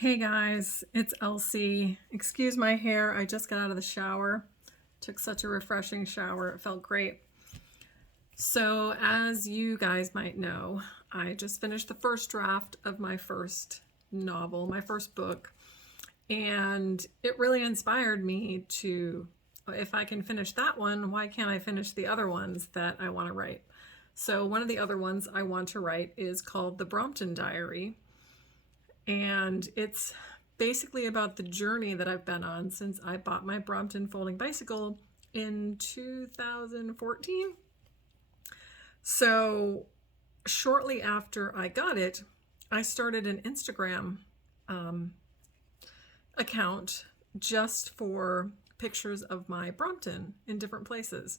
Hey guys, it's Elsie. Excuse my hair, I just got out of the shower. Took such a refreshing shower, it felt great. So as you guys might know, I just finished the first draft of my first novel, my first book, and it really inspired me to, if I can finish that one, why can't I finish the other ones that I want to write? So one of the other ones I want to write is called The Brompton Diary, and it's basically about the journey that I've been on since I bought my Brompton folding bicycle in 2014. So shortly after I got it, I started an Instagram account just for pictures of my Brompton in different places.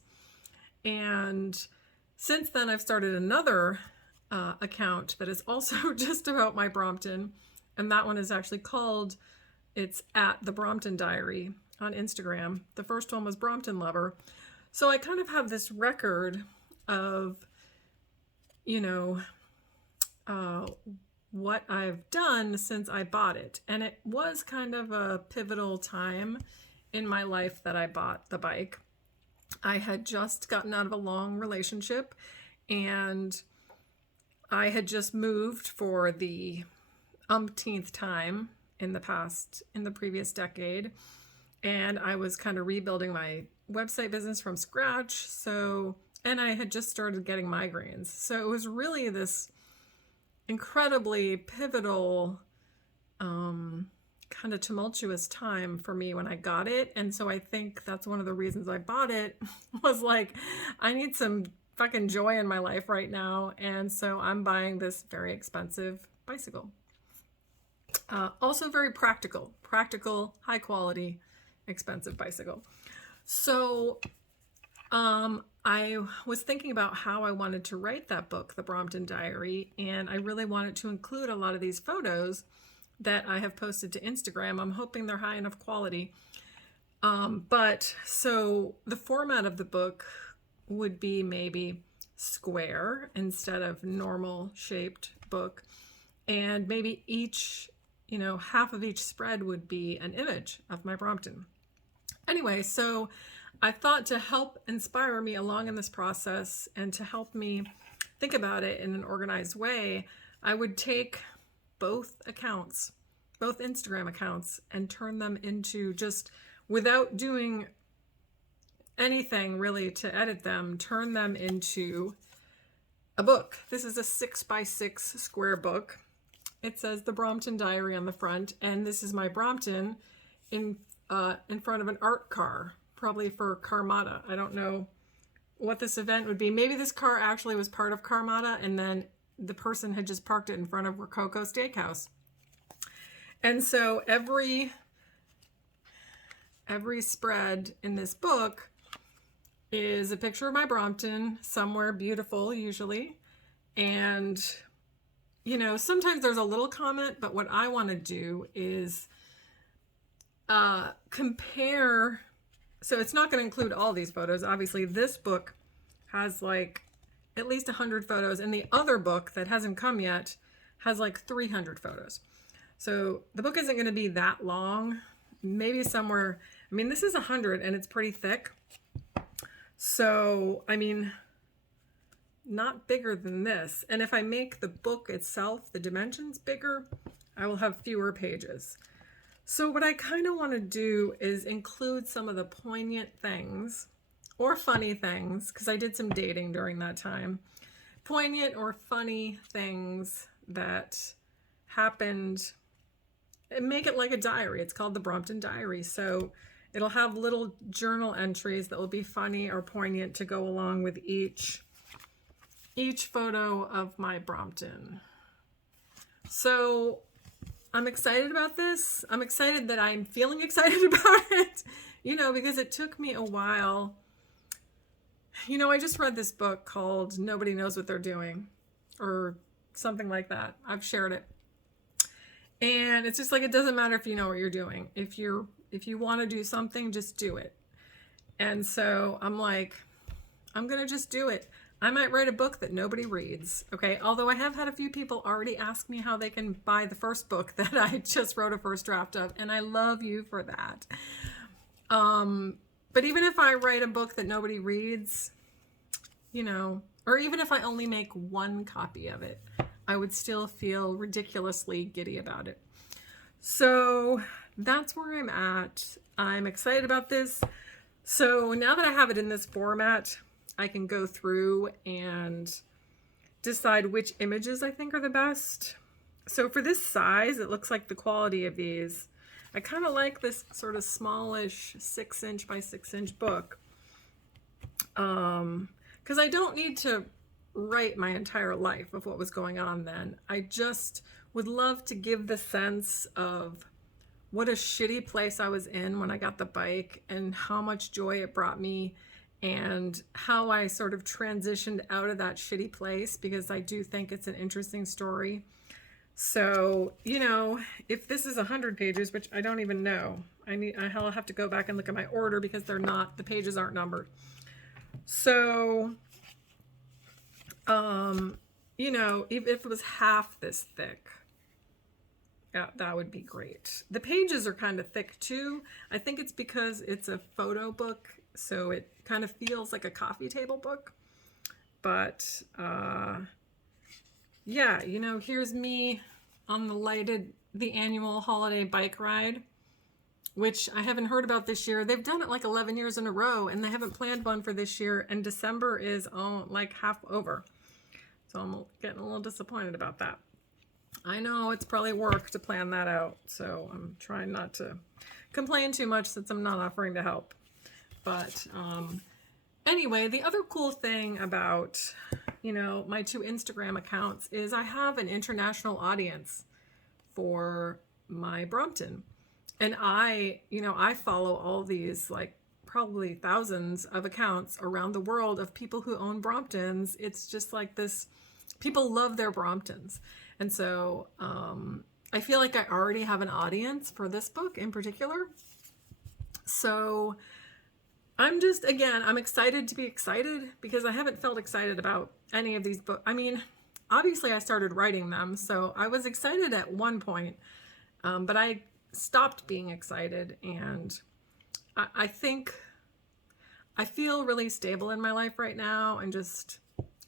And since then, I've started another account that is also just about my Brompton. And that one is actually called, it's at the Brompton Diary on Instagram. The first one was Brompton Lover. So I kind of have this record of, what I've done since I bought it. And it was kind of a pivotal time in my life that I bought the bike. I had just gotten out of a long relationship and I had just moved for the umpteenth time in the previous decade, and I was kind of rebuilding my website business from scratch. And I had just started getting migraines, so it was really this incredibly pivotal, kind of tumultuous time for me when I got it. And so I think that's one of the reasons I bought it, was like, I need some fucking joy in my life right now, and so I'm buying this very expensive bicycle. Also very practical, high quality, expensive bicycle. So I was thinking about how I wanted to write that book, The Brompton Diary, and I really wanted to include a lot of these photos that I have posted to Instagram. I'm hoping they're high enough quality. But so the format of the book would be maybe square instead of normal shaped book. And maybe each, half of each spread would be an image of my Brompton. Anyway, so I thought to help inspire me along in this process and to help me think about it in an organized way, I would take both accounts, both Instagram accounts, and turn them into, just without doing anything really to edit them, turn them into a book. This is a 6x6 square book. It says The Brompton Diary on the front, and this is my Brompton in front of an art car, probably for Carmada. I don't know what this event would be. Maybe this car actually was part of Carmada, and then the person had just parked it in front of Rococo Steakhouse. And so every spread in this book is a picture of my Brompton, somewhere beautiful usually, and sometimes there's a little comment, but what I want to do is compare. So it's not going to include all these photos. Obviously, this book has like at least 100 photos, and the other book that hasn't come yet has like 300 photos. So the book isn't going to be that long. Maybe somewhere, this is 100 and it's pretty thick. So, not bigger than this. And if I make the book itself, the dimensions bigger, I will have fewer pages. So what I kind of want to do is include some of the poignant things or funny things, because I did some dating during that time. Poignant or funny things that happened, and make it like a diary. It's called The Brompton Diary. So it'll have little journal entries that will be funny or poignant to go along with each photo of my Brompton. So I'm excited about this. I'm excited that I'm feeling excited about it, because it took me a while. I just read this book called Nobody Knows What They're Doing, or something like that. I've shared it. And it's just like, it doesn't matter if you know what you're doing. If you want to do something, just do it. And so I'm like, I'm going to just do it. I might write a book that nobody reads, okay? Although I have had a few people already ask me how they can buy the first book that I just wrote a first draft of, and I love you for that. But even if I write a book that nobody reads, you know, or even if I only make one copy of it, I would still feel ridiculously giddy about it. So that's where I'm at. I'm excited about this. So now that I have it in this format, I can go through and decide which images I think are the best. So for this size, it looks like the quality of these, I kind of like this sort of smallish 6-inch by 6-inch book. Because I don't need to write my entire life of what was going on then. I just would love to give the sense of what a shitty place I was in when I got the bike and how much joy it brought me and how I sort of transitioned out of that shitty place, because I do think it's an interesting story. So, you know, if this is 100 pages, which I don't even know, I'll have to go back and look at my order because the pages aren't numbered. So, you know, if it was half this thick, yeah, that would be great. The pages are kind of thick too. I think it's because it's a photo book, so it kind of feels like a coffee table book. But yeah, you know, here's me on the annual holiday bike ride, which I haven't heard about this year. They've done it like 11 years in a row, and they haven't planned one for this year, and December is like half over. So I'm getting a little disappointed about that. I know it's probably work to plan that out, so I'm trying not to complain too much since I'm not offering to help. But anyway, the other cool thing about, you know, my 2 Instagram accounts is I have an international audience for my Brompton. And I follow all these, like, probably thousands of accounts around the world of people who own Bromptons. It's just like this, people love their Bromptons. And so I feel like I already have an audience for this book in particular. So I'm just, again, I'm excited to be excited because I haven't felt excited about any of these books. I mean, obviously I started writing them, so I was excited at one point, but I stopped being excited, and I think I feel really stable in my life right now and just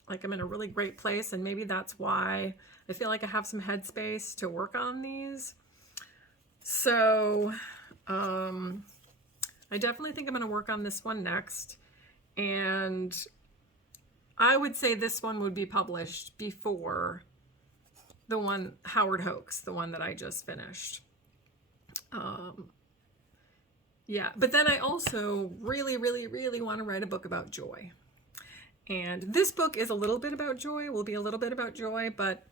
like I'm in a really great place, and maybe that's why I feel like I have some headspace to work on these. So I definitely think I'm going to work on this one next, and I would say this one would be published before the one Howard Hoax, the one that I just finished. Yeah, but then I also really, really, really want to write a book about joy. And this book is a little bit about joy, will be a little bit about joy, but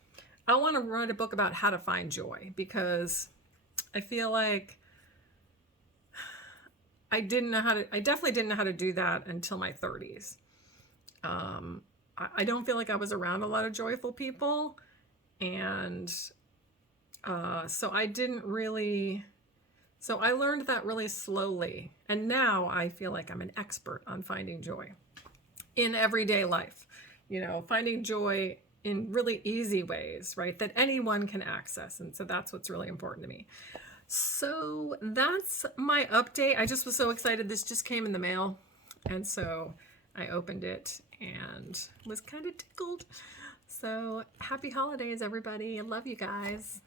I want to write a book about how to find joy, because I feel like I definitely didn't know how to do that until my 30s. I don't feel like I was around a lot of joyful people. And so I learned that really slowly. And now I feel like I'm an expert on finding joy in everyday life, you know, finding joy in really easy ways, right, that anyone can access. And so that's what's really important to me. So that's my update. I just was so excited. This just came in the mail. And so I opened it and was kind of tickled. So happy holidays, everybody. I love you guys.